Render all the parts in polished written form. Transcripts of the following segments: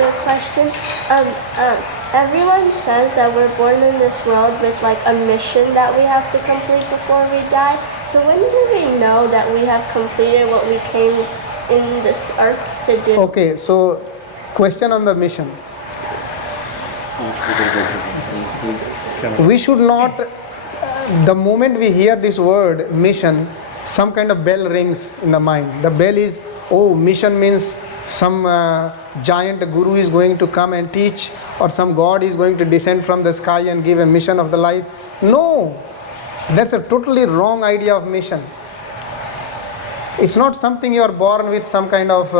the question. Everyone says that we're born in this world with like a mission that we have to complete before we die. So when do we know that we have completed what we came in this earth to do? Okay, so question on the mission. We should not, the moment we hear this word mission, some kind of bell rings in the mind. The bell is, oh, mission means some giant guru is going to come and teach, or some God is going to descend from the sky and give a mission of the life. No, that's a totally wrong idea of mission. It's not something you are born with some kind of,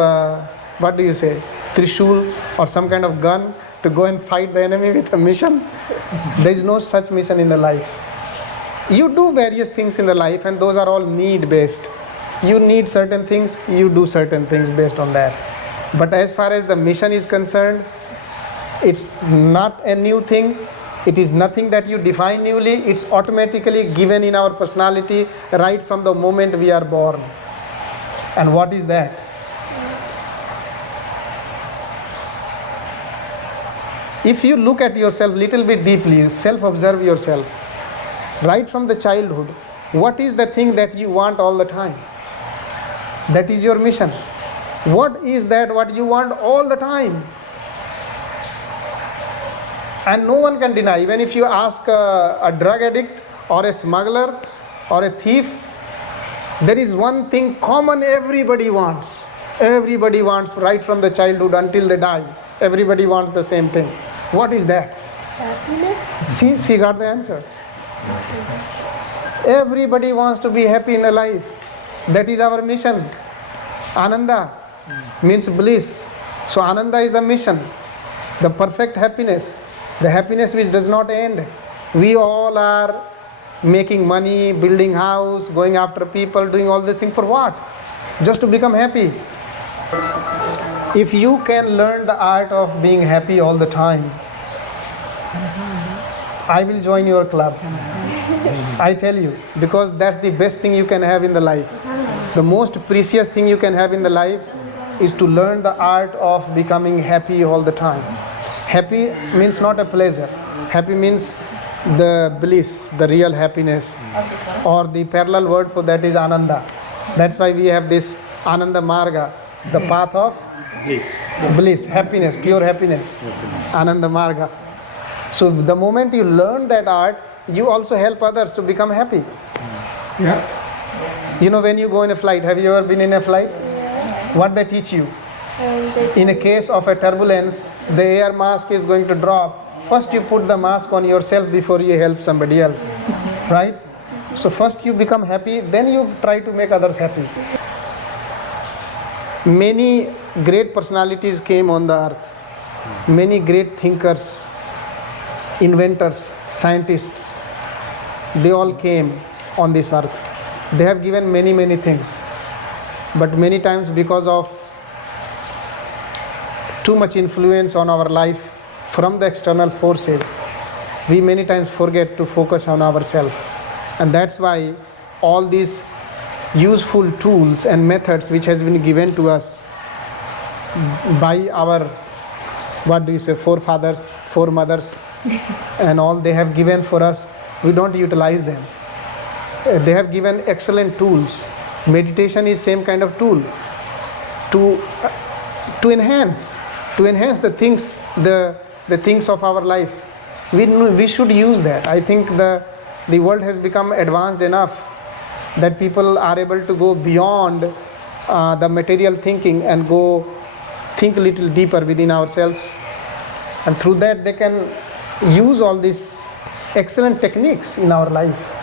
what do you say, trishul or some kind of gun to go and fight the enemy with a mission. There is no such mission in the life. You do various things in the life, and those are all need based. You need certain things, you do certain things based on that. But as far as the mission is concerned, it's not a new thing. It is nothing that you define newly. It's automatically given in our personality right from the moment we are born. And what is that? If you look at yourself little bit deeply, self-observe yourself. Right from the childhood, what is the thing that you want all the time? That is your mission. What is that what you want all the time? And no one can deny. Even if you ask a drug addict or a smuggler or a thief, there is one thing common everybody wants. Everybody wants right from the childhood until they die. Everybody wants the same thing. What is that? Happiness? She got the answer. Everybody wants to be happy in their life. That is our mission. Ananda means bliss. So Ananda is the mission. The perfect happiness. The happiness which does not end. We all are making money, building house, going after people, doing all this thing for what? Just to become happy. If you can learn the art of being happy all the time, I will join your club. I tell you, because that's the best thing you can have in the life. The most precious thing you can have in the life is to learn the art of becoming happy all the time. Happy means not a pleasure. Happy means the bliss, the real happiness. Or the parallel word for that is Ananda. That's why we have this Ananda Marga, the path of bliss, happiness, pure happiness. Ananda Marga. So the moment you learn that art, you also help others to become happy. Yeah. You know, when you go in a flight, have you ever been in a flight? Yeah. What they teach you? In a case of a turbulence, the air mask is going to drop. First you put the mask on yourself before you help somebody else. Right? So first you become happy, then you try to make others happy. Many great personalities came on the earth. Many great thinkers, inventors, scientists, they all came on this earth. They have given many things. But many times because of too much influence on our life from the external forces, we many times forget to focus on ourselves. And that's why all these useful tools and methods which has been given to us by our, what do you say, forefathers, foremothers, and all they have given for us, we don't utilize them. They have given excellent tools. Meditation is same kind of tool to enhance the things, the things of our life. We should use that. I think the world has become advanced enough that people are able to go beyond the material thinking and go think a little deeper within ourselves, and through that they can use all these excellent techniques in our life.